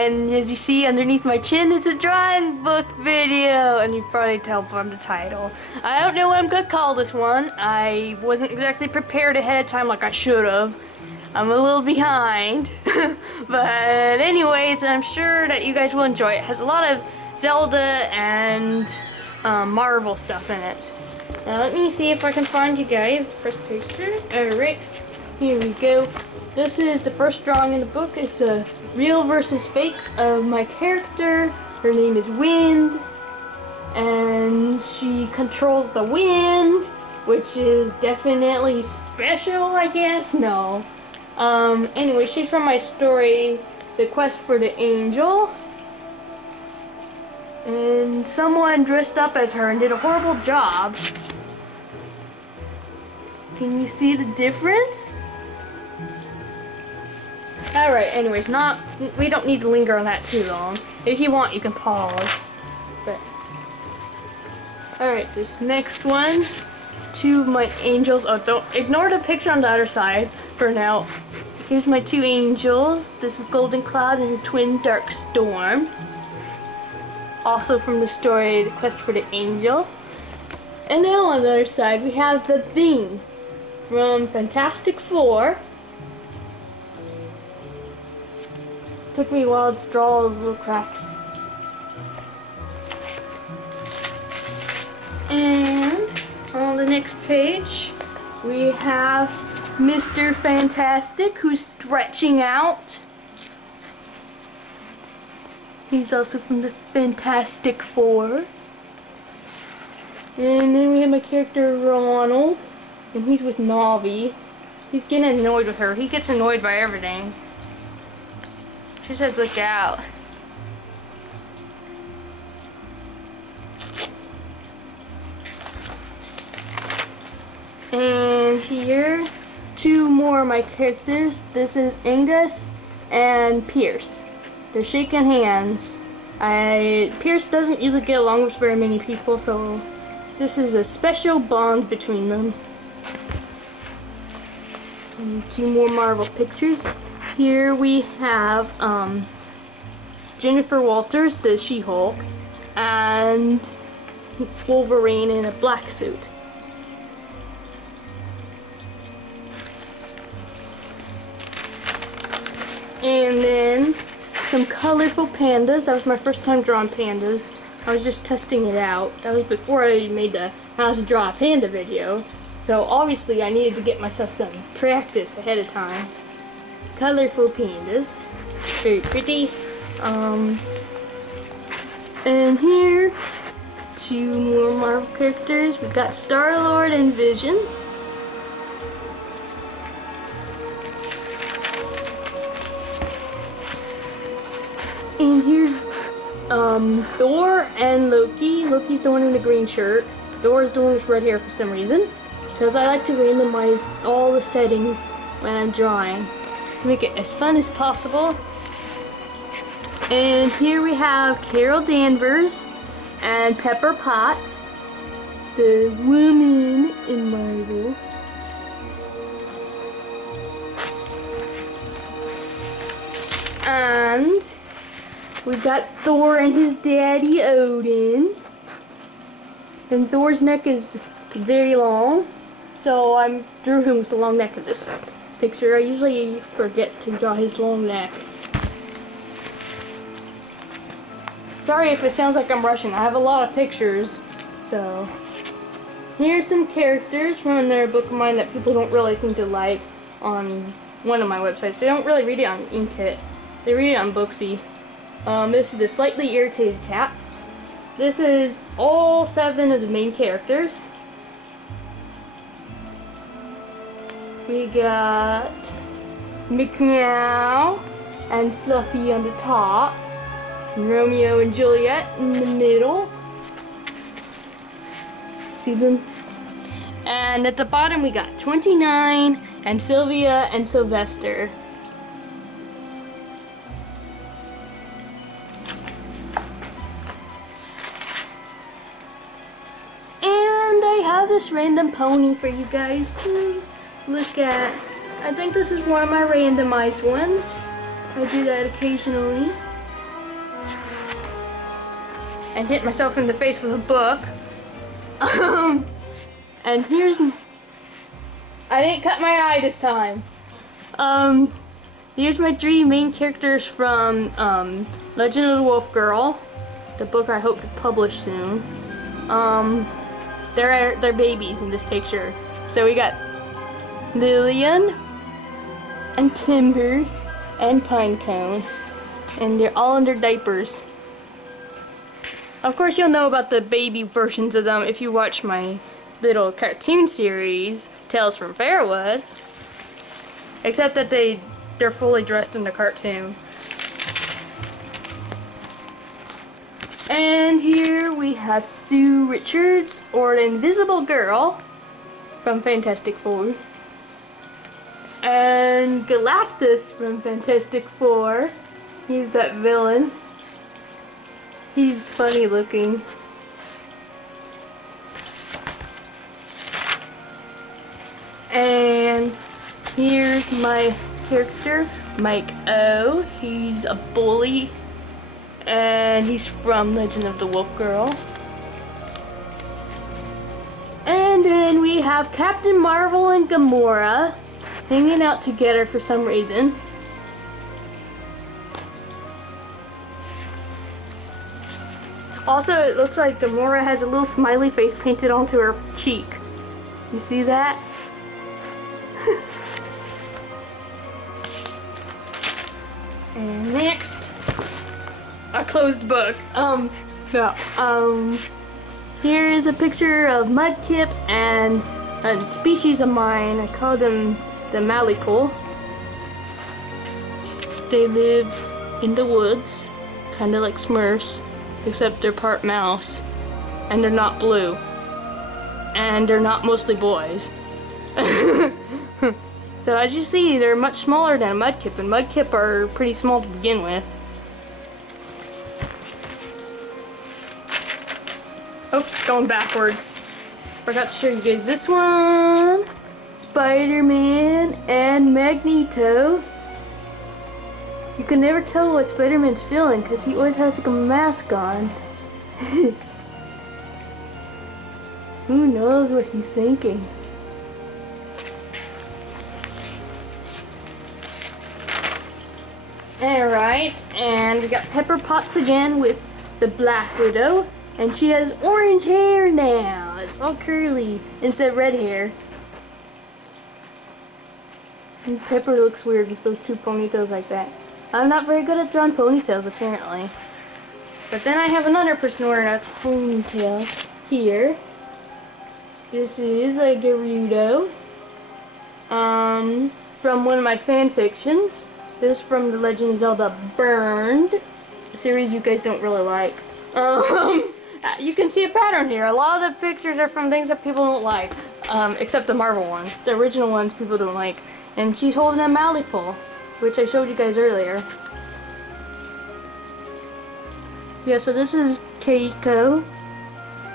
And as you see underneath my chin, it's a drawing book video, and you probably tell from the title. I don't know what I'm gonna call this one. I wasn't exactly prepared ahead of time like I should have. I'm a little behind. But anyways, I'm sure that you guys will enjoy it. It has a lot of Zelda and Marvel stuff in it. Now let me see if I can find you guys the first picture. Alright, here we go. This is the first drawing in the book. It's a real versus fake of my character. Her name is Wind, and she controls the wind, which is definitely special, I guess. No. Anyway, she's from my story, The Quest for the Angel. And someone dressed up as her and did a horrible job. Can you see the difference? Alright, anyways, we don't need to linger on that too long. If you want, you can pause. But alright, this next one. Two of my angels. Oh, don't ignore the picture on the other side for now. Here's my two angels. This is Golden Cloud and her twin Dark Storm. Also from the story The Quest for the Angel. And now on the other side we have the Thing from Fantastic Four. Took me a while to draw those little cracks. And on the next page we have Mr. Fantastic, who's stretching out. He's also from the Fantastic Four. And then we have my character Ronald, and he's with Navi. He's getting annoyed with her. He gets annoyed by everything. She says, look out. And here, two more of my characters. This is Angus and Pierce. They're shaking hands. Pierce doesn't usually get along with very many people, so this is a special bond between them. And two more Marvel pictures. Here we have Jennifer Walters, the She-Hulk, and Wolverine in a black suit. And then some colorful pandas. That was my first time drawing pandas. I was just testing it out. That was before I made the how to draw a panda video. So obviously I needed to get myself some practice ahead of time. Colorful pandas. Very pretty. And here, two more Marvel characters. We've got Star-Lord and Vision. And here's Thor and Loki. Loki's the one in the green shirt. Thor's the one with red hair for some reason. Because I like to randomize all the settings when I'm drawing to make it as fun as possible. And here we have Carol Danvers and Pepper Potts, the woman in Marvel. And we've got Thor and his daddy Odin. And Thor's neck is very long, so I drew him with the long neck in this picture. I usually forget to draw his long neck. Sorry if it sounds like I'm rushing. I have a lot of pictures. So here's some characters from another book of mine that people don't really seem to like on one of my websites. They don't really read it on Inkitt. They read it on Booksie. This is the Slightly Irritated Cats. This is all 7 of the main characters. We got McMeow and Fluffy on the top. Romeo and Juliet in the middle. See them? And at the bottom we got 29 and Sylvia and Sylvester. And I have this random pony for you guys to look at. I think this is one of my randomized ones. I do that occasionally. and hit myself in the face with a book. And here's, I didn't cut my eye this time. Here's my 3 main characters from Legend of the Wolf Girl, the book I hope to publish soon. They're babies in this picture. So we got Lillian and Timber and Pinecone, and they're all in their diapers. Of course, you'll know about the baby versions of them if you watch my little cartoon series, Tales from Fairwood. Except that they're fully dressed in the cartoon. And here we have Sue Richards, or the Invisible Girl, from Fantastic Four. And Galactus from Fantastic Four. He's that villain. He's funny looking. And here's my character, Mike O. He's a bully, and he's from Legend of the Wolf Girl. And then we have Captain Marvel and Gamora hanging out together for some reason. Also, it looks like Gamora has a little smiley face painted onto her cheek. You see that? And next, a closed book. Here is a picture of Mudkip and a species of mine. I call them the Malipool. They live in the woods, kind of like Smurfs, except they're part mouse, and they're not blue, and they're not mostly boys. So as you see, they're much smaller than a Mudkip, and Mudkip are pretty small to begin with. Oops, going backwards. Forgot to show you guys this one. Spider-Man and Magneto. You can never tell what Spider-Man's feeling because he always has like a mask on. Who knows what he's thinking? Alright, and we got Pepper Potts again with the Black Widow, and she has orange hair now. It's all curly instead of red hair. And Pepper looks weird with those 2 ponytails like that. I'm not very good at drawing ponytails apparently. But then I have another person wearing a ponytail here. This is a Gerudo. From one of my fan fictions. This is from The Legend of Zelda Burned, a series you guys don't really like. You can see a pattern here. A lot of the pictures are from things that people don't like, except the Marvel ones. The original ones people don't like. And she's holding a Malipool, which I showed you guys earlier. Yeah, so this is Keiko.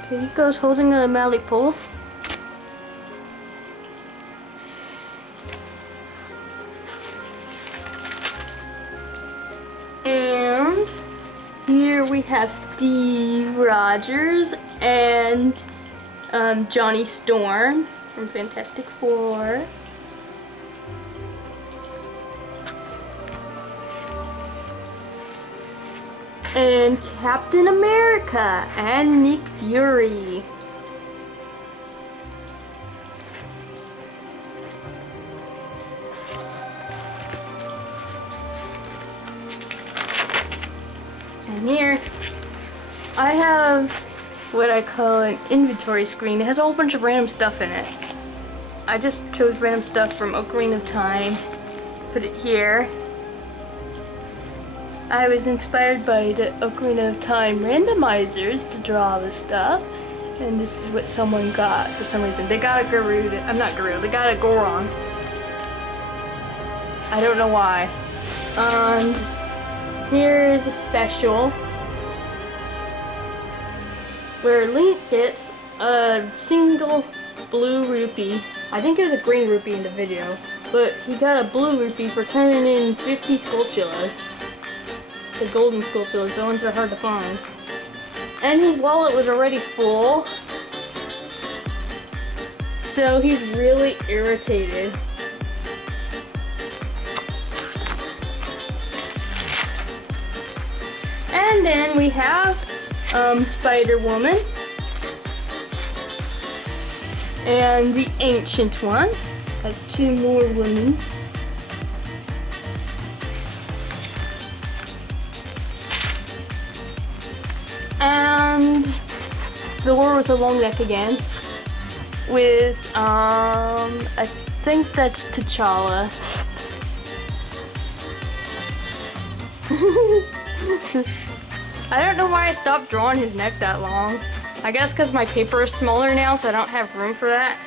Keiko's holding a Malipool. And here we have Steve Rogers and Johnny Storm from Fantastic Four. And Captain America and Nick Fury. And here, I have what I call an inventory screen. It has a whole bunch of random stuff in it. I just chose random stuff from Ocarina of Time, put it here. I was inspired by the Ocarina of Time randomizers to draw this stuff, and this is what someone got for some reason. They got a Gerudo, they got a Goron. I don't know why. And here's a special where Link gets a single blue rupee. I think it was a green rupee in the video, but he got a blue rupee for turning in 50 Skulltulas. the golden school seals. The ones that are hard to find. And his wallet was already full. So he's really irritated. And then we have Spider-Woman. And the Ancient One has 2 more women. And Thor with a long neck again. With, I think that's T'Challa. I don't know why I stopped drawing his neck that long. I guess because my paper is smaller now, so I don't have room for that.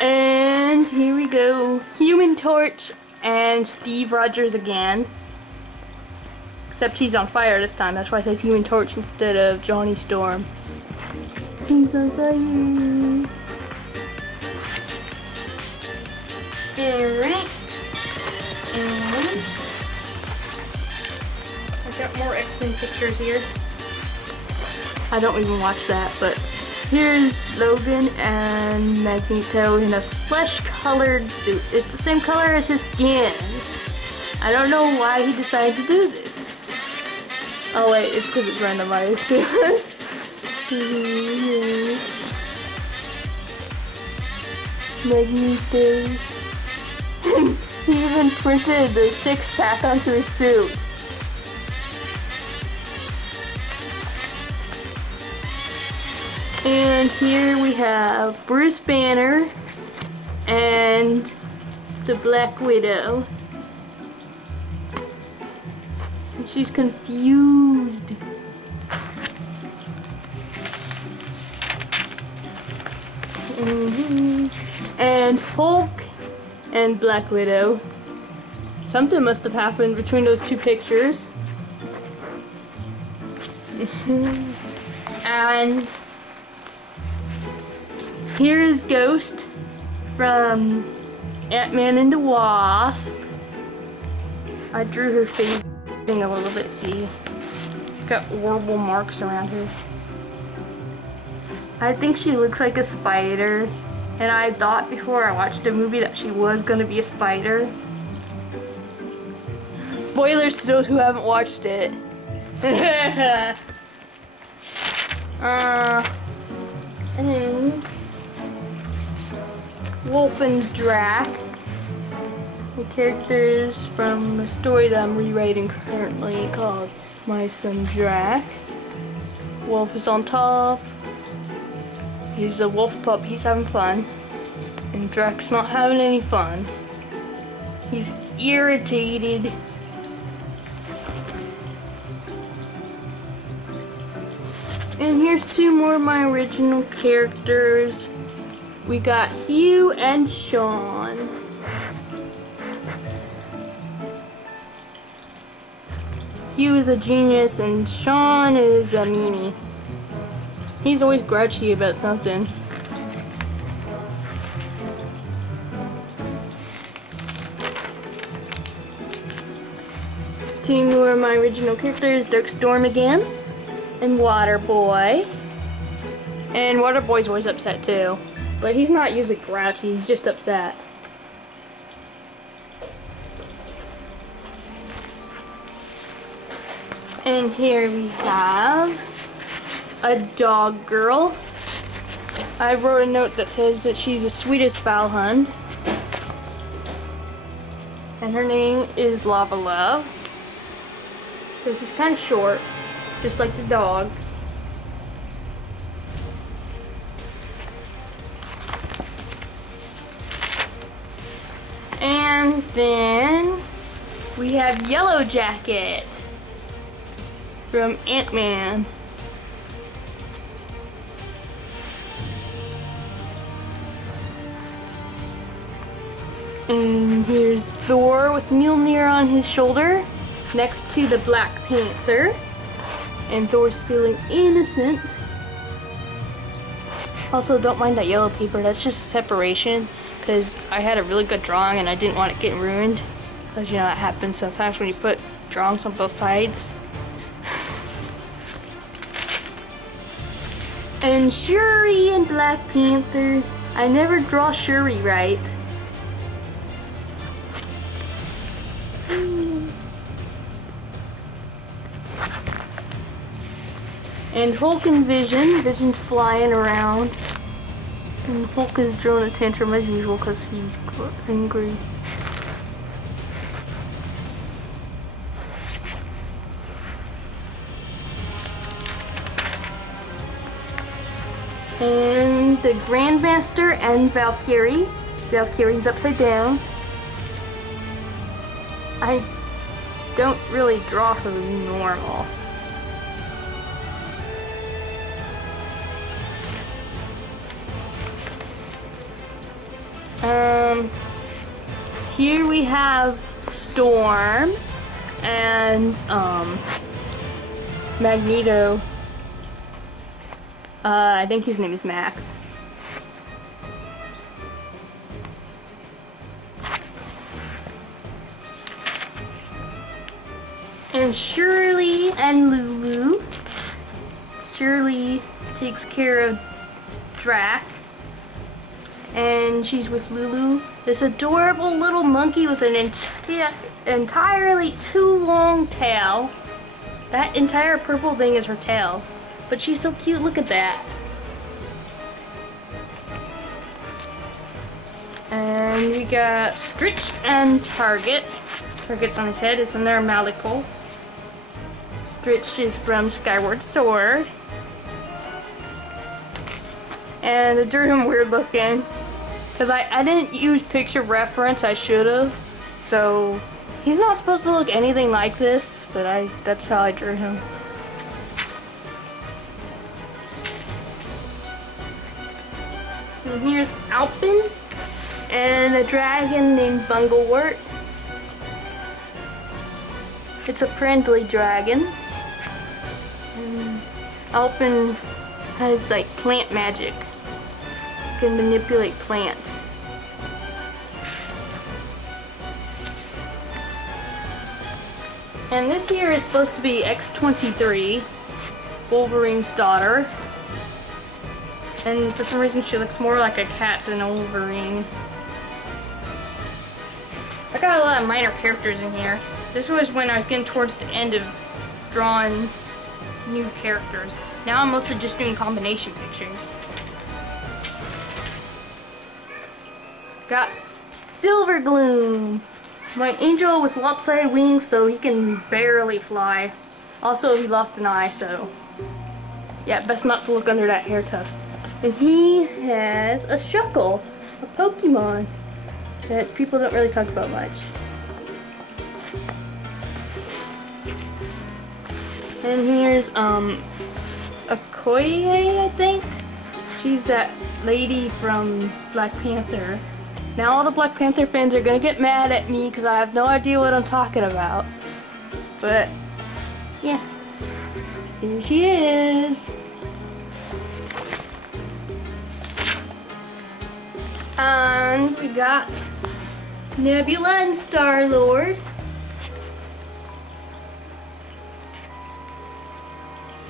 And here we go. Human Torch and Steve Rogers again. Except he's on fire this time. That's why I said Human Torch instead of Johnny Storm. He's on fire. Alright. And I've got more X-Men pictures here. I don't even watch that, but here's Logan and Magneto in a flesh-colored suit. It's the same color as his skin. I don't know why he decided to do this. Oh wait, it's because it's randomized. Magneto. He even printed the 6-pack onto his suit. And here we have Bruce Banner and the Black Widow. And she's confused. And Hulk and Black Widow. Something must have happened between those 2 pictures. And here is Ghost from Ant-Man and the Wasp. I drew her face a little bit, see? Got horrible marks around her. I think she looks like a spider. And I thought before I watched the movie that she was gonna be a spider. Spoilers to those who haven't watched it. And Wolf and Drac, the characters from a story that I'm rewriting currently called My Son Drac. Wolf is on top. He's a wolf pup, he's having fun. And Drac's not having any fun. He's irritated. And here's 2 more of my original characters. We got Hugh and Sean. Hugh is a genius and Sean is a meanie. He's always grouchy about something. Two more of my original characters, Dark Storm again, and Waterboy. And Waterboy's always upset too. But he's not usually grouchy, he's just upset. And here we have a dog girl. I wrote a note that says that she's the sweetest Valhund. And her name is Lava Love. So she's kind of short, just like the dog. And then we have Yellow Jacket from Ant-Man. And here's Thor with Mjolnir on his shoulder next to the Black Panther. And Thor's feeling innocent. Also, don't mind that yellow paper, that's just a separation because I had a really good drawing and I didn't want it getting ruined. Because you know it happens sometimes when you put drawings on both sides. And Shuri and Black Panther. I never draw Shuri right. And Hulk and Vision. Vision's flying around. And Hulk is throwing a tantrum as usual because he's angry. And the Grandmaster and Valkyrie. Valkyrie's upside down. I don't really draw her normal. Here we have Storm and Magneto. I think his name is Max. And Shirley and Lulu. Shirley takes care of Drac. And she's with Lulu. This adorable little monkey with an entirely too long tail. That entire purple thing is her tail. But she's so cute, look at that. And we got Stritch and Target. Target's on his head, it's another Malico. Stritch is from Skyward Sword. And I drew him weird looking. Because I didn't use picture reference, I should have. So he's not supposed to look anything like this, but that's how I drew him. And here's Alpin and a dragon named Bunglewort. It's a friendly dragon. And Alpin has like plant magic. Can manipulate plants. And this here is supposed to be X-23, Wolverine's daughter. And for some reason she looks more like a cat than a Wolverine. I got a lot of minor characters in here. This was when I was getting towards the end of drawing new characters. Now I'm mostly just doing combination pictures. Got Silver Gloom, my angel with lopsided wings so he can barely fly. Also he lost an eye, so yeah, best not to look under that hair tuft. And he has a Shuckle, a Pokemon that people don't really talk about much. And here's Okoye, I think. She's that lady from Black Panther. Now all the Black Panther fans are gonna get mad at me because I have no idea what I'm talking about. But yeah, here she is. And we got Nebula and Star-Lord.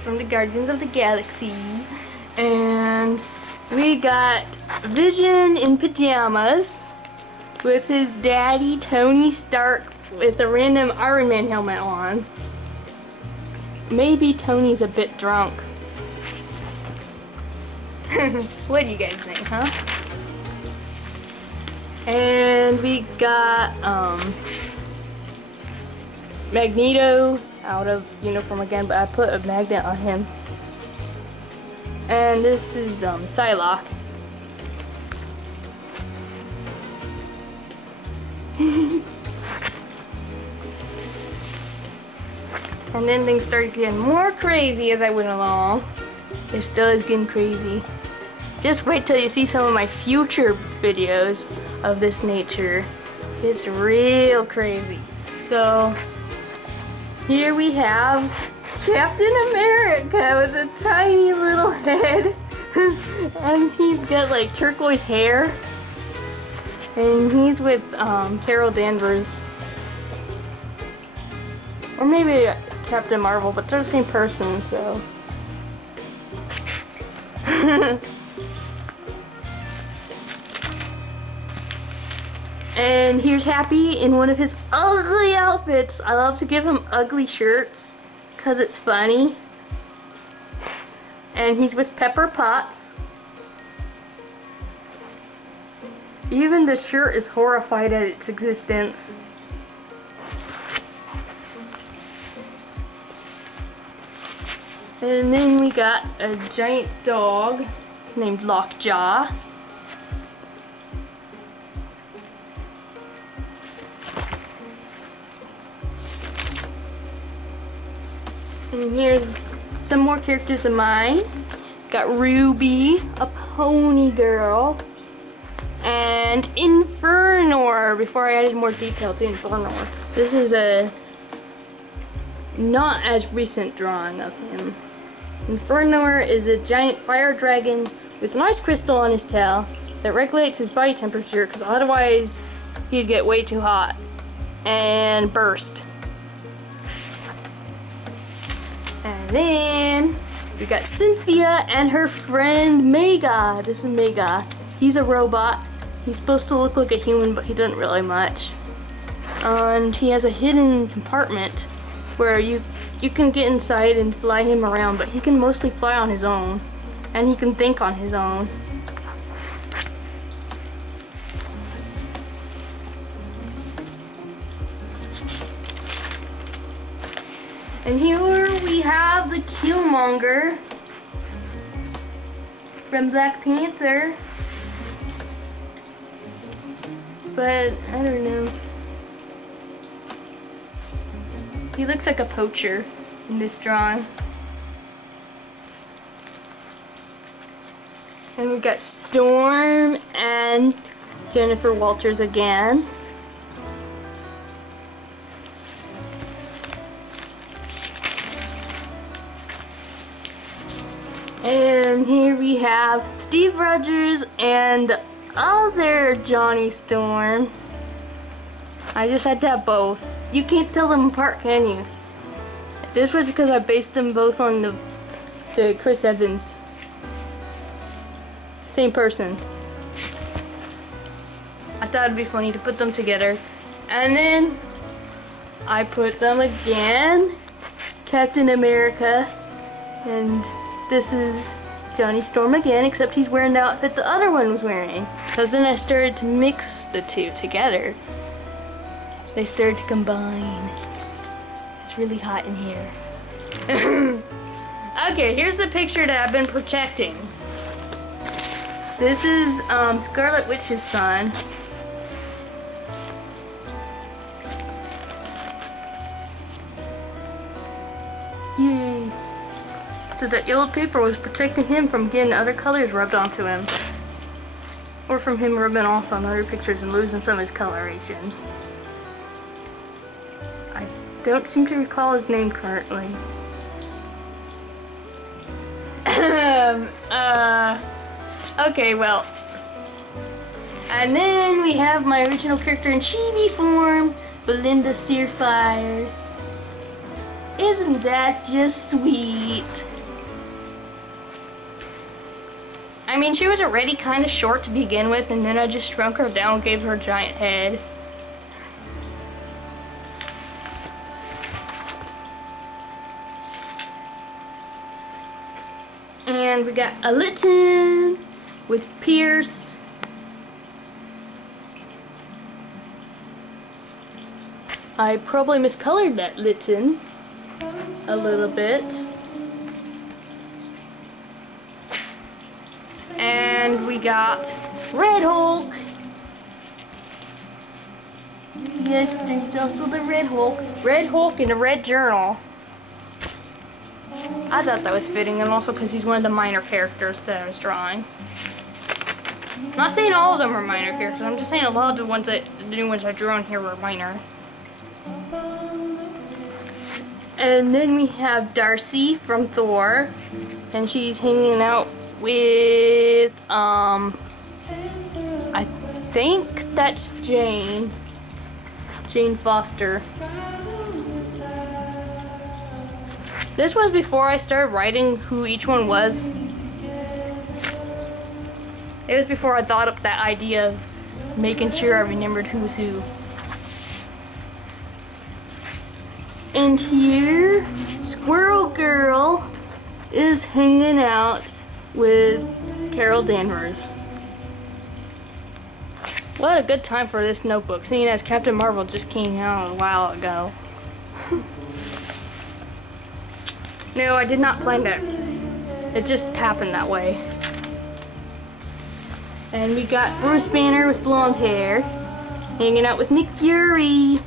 From the Guardians of the Galaxy. And we got Vision in pajamas with his daddy Tony Stark with a random Iron Man helmet on. Maybe Tony's a bit drunk. What do you guys think, huh? And we got Magneto out of uniform again, but I put a magnet on him. And this is Psylocke. And then things started getting more crazy as I went along. It still is getting crazy. Just wait till you see some of my future videos of this nature. It's real crazy. So here we have Captain America with a tiny little head. And he's got like turquoise hair. And he's with Carol Danvers. Or maybe Captain Marvel, but they're the same person, so. And here's Happy in one of his ugly outfits. I love to give him ugly shirts because it's funny. And he's with Pepper Potts. Even the shirt is horrified at its existence. And then we got a giant dog named Lockjaw. And here's some more characters of mine. Got Ruby, a pony girl, and Infernor. Before I added more detail to Infernor. This is a not as recent drawing of him. Infernor is a giant fire dragon with an ice crystal on his tail that regulates his body temperature because otherwise he'd get way too hot and burst. And then we got Cynthia and her friend Mega. This is Mega. He's a robot. He's supposed to look like a human, but he doesn't really much. And he has a hidden compartment where you can get inside and fly him around, but he can mostly fly on his own. And he can think on his own. And here we have the Killmonger from Black Panther. But, I don't know. He looks like a poacher in this drawing. And we got Storm and Jennifer Walters again. And here we have Steve Rogers and other Johnny Storm. I just had to have both. You can't tell them apart, can you? This was because I based them both on the Chris Evans. Same person. I thought it'd be funny to put them together. And then I put them again. Captain America. And this is Johnny Storm again, except he's wearing the outfit the other one was wearing. Because then I started to mix the two together. They started to combine. It's really hot in here. Okay, here's the picture that I've been protecting. This is Scarlet Witch's son. Yay! So that yellow paper was protecting him from getting other colors rubbed onto him. Or from him rubbing off on other pictures and losing some of his coloration. I don't seem to recall his name currently. Okay, well. And then we have my original character in chibi form, Belinda Searfire. Isn't that just sweet? I mean, she was already kind of short to begin with, and then I just shrunk her down and gave her a giant head. And we got a Litten with Pierce. I probably miscolored that Litten a little bit. And we got Red Hulk. Yes, there's also the Red Hulk. Red Hulk in a red journal. I thought that was fitting, and also because he's one of the minor characters that I was drawing. Not saying all of them are minor characters, I'm just saying a lot of the new ones I drew on here were minor. And then we have Darcy from Thor, and she's hanging out with, I think that's Jane Foster. This was before I started writing who each one was. It was before I thought up that idea of making sure I remembered who was who. And here, Squirrel Girl is hanging out with Carol Danvers. What a good time for this notebook, seeing as Captain Marvel just came out a while ago. No, I did not plan that. It just happened that way. And we got Bruce Banner with blonde hair, hanging out with Nick Fury.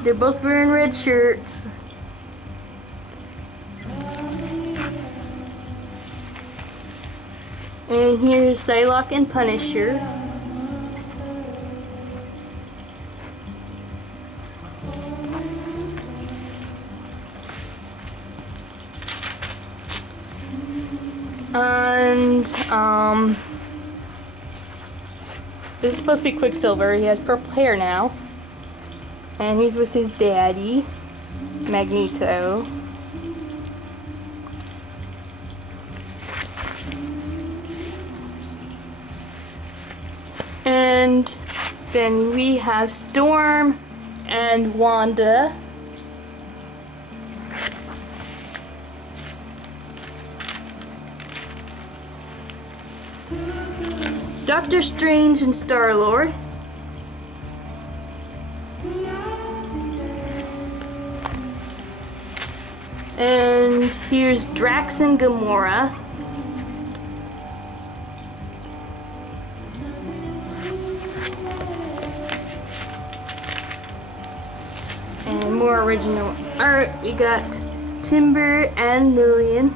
They're both wearing red shirts. And here's Psylocke and Punisher. And this is supposed to be Quicksilver. He has purple hair now. And he's with his daddy, Magneto. And then we have Storm and Wanda. Doctor Strange and Star-Lord. And here's Drax and Gamora. And more original art. We got Timber and Lillian.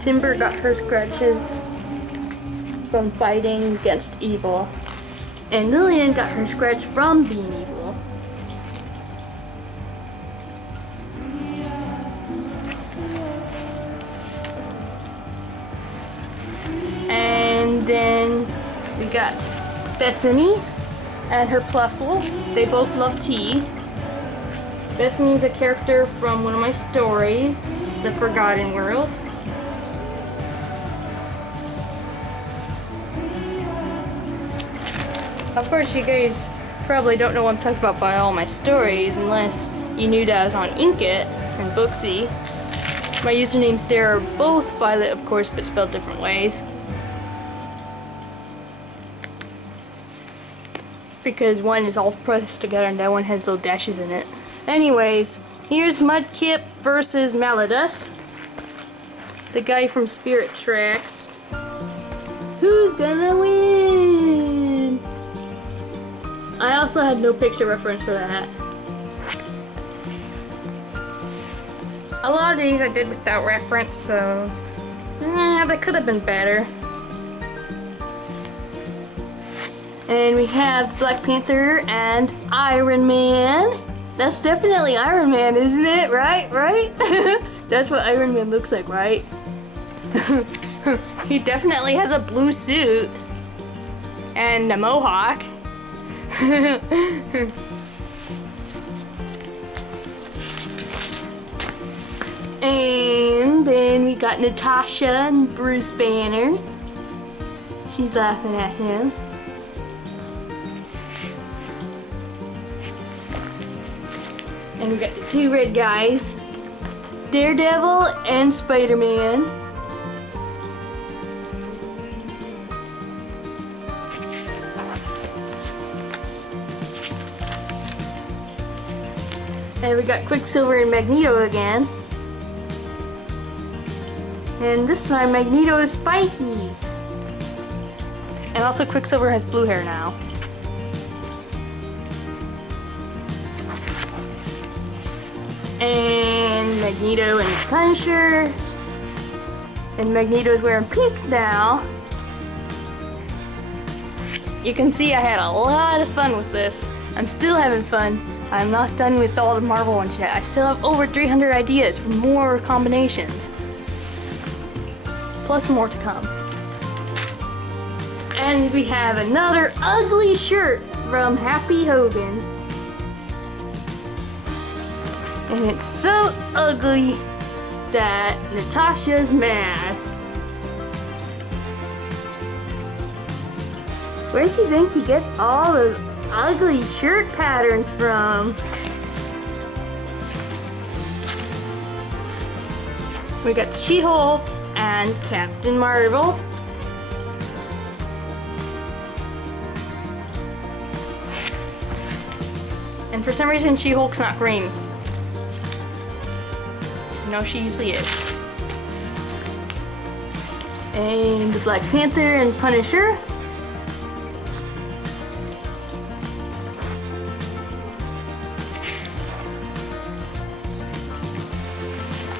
Timber got her scratches from fighting against evil, and Lillian got her scratch from being evil. And then we got Bethany and her Plusle. They both love tea. Bethany's a character from one of my stories, The Forgotten World. Of course, you guys probably don't know what I'm talking about by all my stories unless you knew that I was on Inkitt and Booksie. My usernames there are both VioletOfCourse, but spelled different ways. Because one is all pressed together and that one has little dashes in it. Anyways, here's Mudkip versus Malladus, the guy from Spirit Tracks. Who's gonna win? I also had no picture reference for that. A lot of these I did without reference, so that could have been better. And we have Black Panther and Iron Man. That's definitely Iron Man, isn't it? Right? That's what Iron Man looks like, right? He definitely has a blue suit and a mohawk. And then we got Natasha and Bruce Banner. She's laughing at him. And we got the two red guys, Daredevil and Spider-Man. And we got Quicksilver and Magneto again. And this time Magneto is spiky. And also Quicksilver has blue hair now. And Magneto and Punisher. And Magneto's wearing pink now. You can see I had a lot of fun with this. I'm still having fun. I'm not done with all the Marvel ones yet. I still have over 300 ideas for more combinations. Plus more to come. And we have another ugly shirt from Happy Hogan. And it's so ugly that Natasha's mad. Where do you think he gets all those ugly shirt patterns from? We got She-Hulk and Captain Marvel. And for some reason, She-Hulk's not green. No, she usually is. And the Black Panther and Punisher.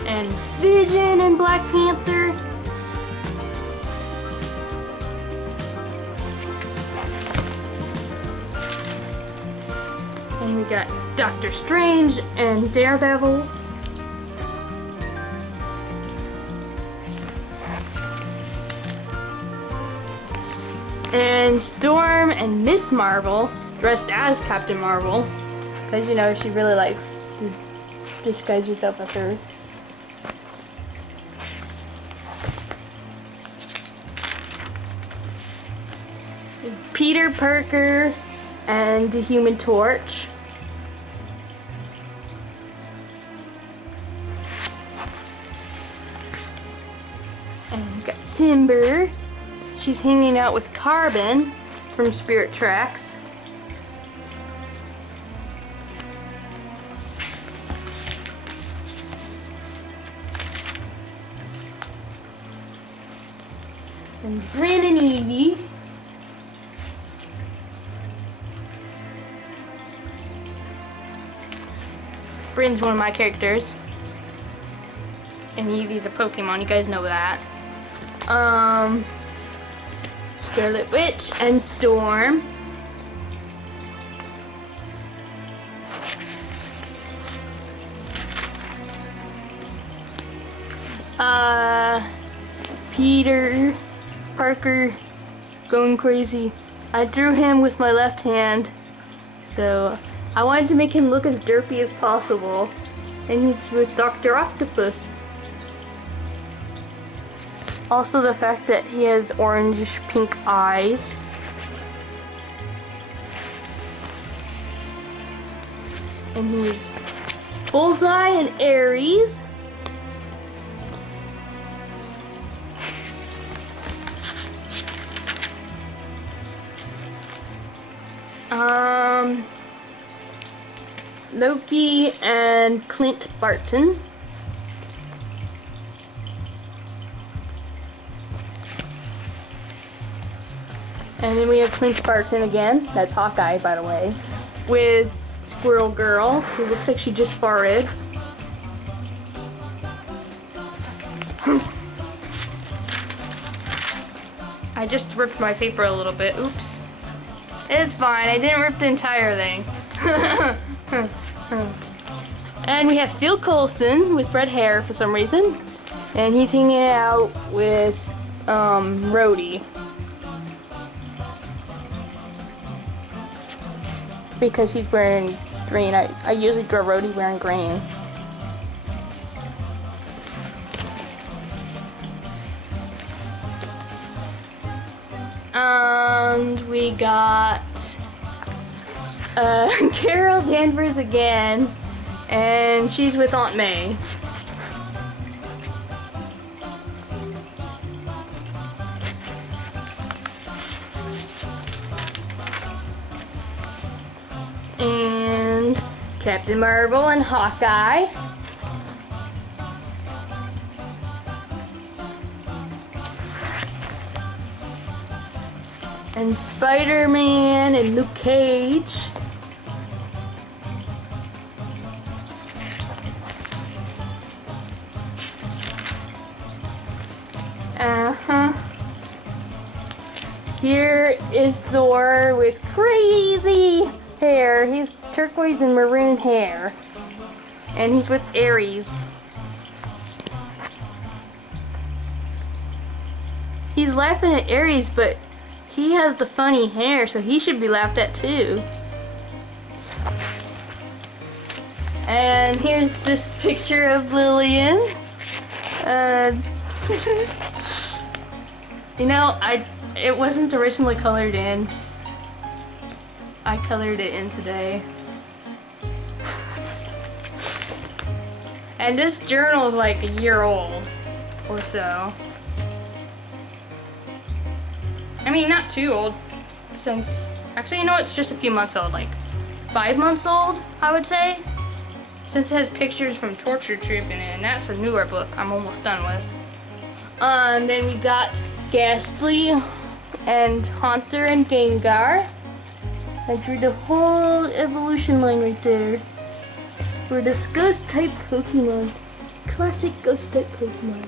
And Vision and Black Panther. And we got Doctor Strange and Daredevil. And Storm and Miss Marvel dressed as Captain Marvel. Because, you know, she really likes to disguise herself as her. Peter Parker and the Human Torch. And we got Timber. She's hanging out with Carbon from Spirit Tracks. And Bryn and Evie. Bryn's one of my characters. And Evie's a Pokemon, you guys know that. Scarlet Witch and Storm. Peter Parker going crazy. I drew him with my left hand, so I wanted to make him look as derpy as possible. And he's with Dr. Octopus. Also the fact that he has orange pink eyes. And he's Bullseye and Ares. Loki and Clint Barton. And then we have Clint Barton again, that's Hawkeye by the way, with Squirrel Girl, who looks like she just farted. I just ripped my paper a little bit, oops. It's fine, I didn't rip the entire thing. And we have Phil Coulson with red hair for some reason. And he's hanging out with Rhodey. Because he's wearing green. I usually draw Rhodey wearing green. And we got Carol Danvers again, and she's with Aunt May. And Captain Marvel and Hawkeye. And Spider-Man and Luke Cage. Here is Thor with crazy hair. He's turquoise and maroon hair. And he's with Ares. He's laughing at Ares, but he has the funny hair, so he should be laughed at too. And here's this picture of Lillian. You know, it wasn't originally colored in. I colored it in today. And this journal is like a year old or so. I mean, not too old, since, actually, you know, it's just a few months old, like 5 months old, I would say. Since it has pictures from Torture Troop in it, and that's a newer book I'm almost done with. And then we got Ghastly and Haunter and Gengar. I drew the whole evolution line right there. For this ghost type Pokemon. Classic ghost type Pokemon.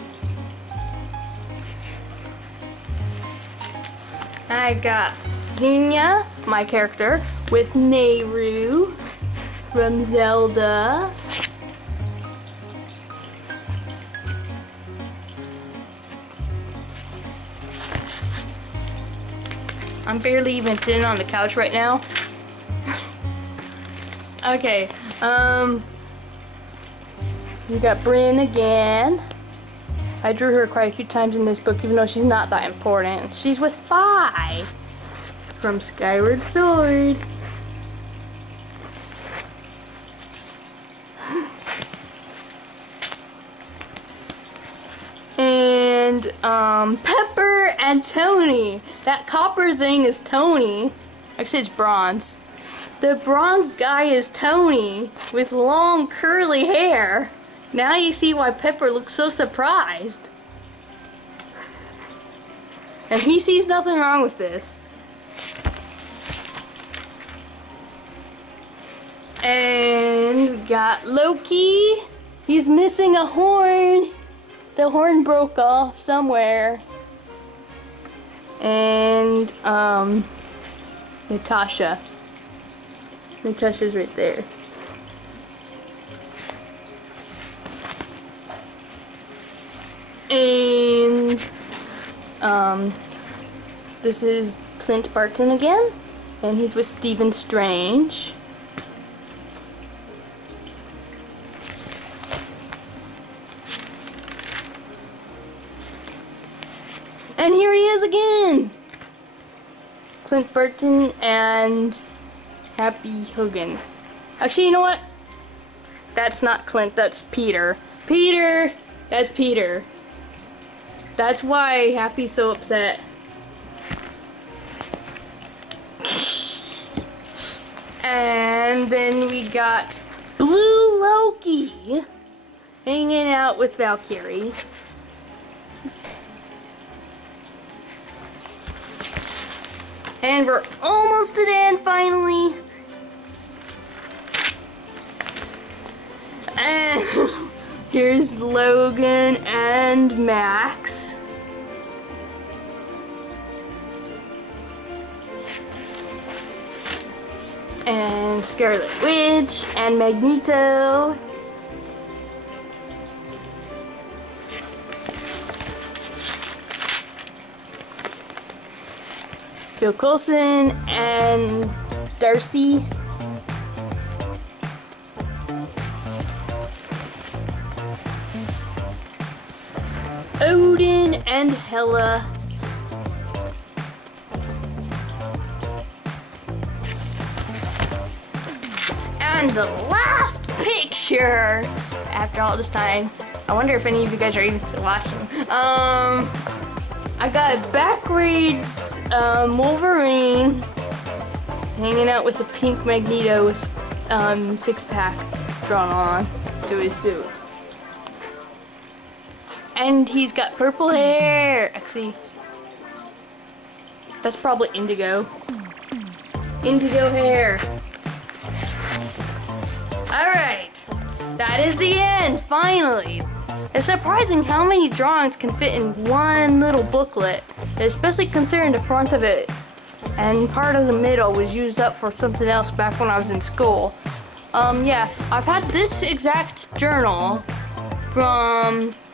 I got Xenia, my character, with Nehru from Zelda. I'm barely even sitting on the couch right now. Okay, we got Brynn again. I drew her quite a few times in this book, even though she's not that important. She's with Vi from Skyward Sword. And Pepper and Tony. That copper thing is Tony. Actually, it's bronze. The bronze guy is Tony with long curly hair. Now you see why Pepper looks so surprised. And he sees nothing wrong with this. And we got Loki. He's missing a horn. The horn broke off somewhere. And Natasha. Natasha's right there. And this is Clint Barton again, and he's with Stephen Strange. And here he is again! Clint Barton and Happy Hogan. Actually, you know what? That's not Clint, that's Peter. Peter! That's Peter. That's why Happy's so upset. And then we got Blue Loki hanging out with Valkyrie. And we're almost to the end finally. And here's Logan and Max. And Scarlet Witch and Magneto. Phil Coulson and Darcy. Odin and Hela. And the last picture, after all this time, I wonder if any of you guys are even still watching. I got backwards Wolverine hanging out with a pink Magneto with six-pack drawn on to his suit. And he's got purple hair. Actually, that's probably indigo. Indigo hair. Alright, that is the end, finally. It's surprising how many drawings can fit in one little booklet, especially considering the front of it and part of the middle was used up for something else back when I was in school. Yeah, I've had this exact journal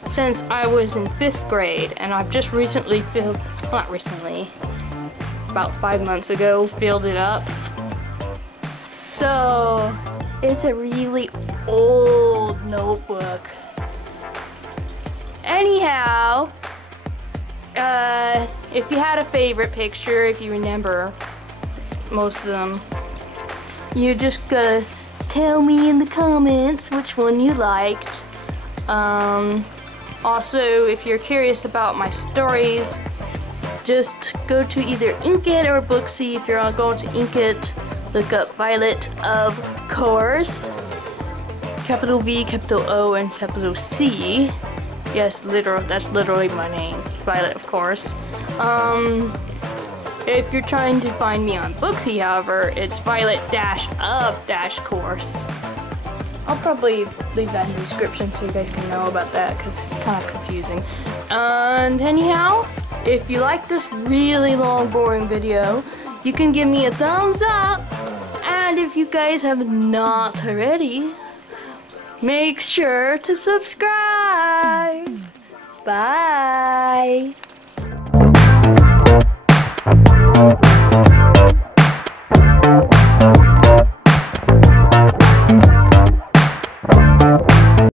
since I was in 5th grade, and I've just recently filled, not recently, about 5 months ago, filled it up. So, if It's a really old notebook. Anyhow, if you had a favorite picture, if you remember most of them, you just gotta tell me in the comments which one you liked. Also, if you're curious about my stories, just go to either Inkitt or Booksie. If you're going to Inkitt, look up Violet of Course. Capital V, capital O, and capital C. Yes, that's literally my name, Violet of Course. If you're trying to find me on Booksie, however, it's Violet-of-Course. I'll probably leave that in the description so you guys can know about that, because it's kind of confusing. And anyhow, if you like this really long, boring video, you can give me a thumbs up. And if you guys have not already, make sure to subscribe. Bye.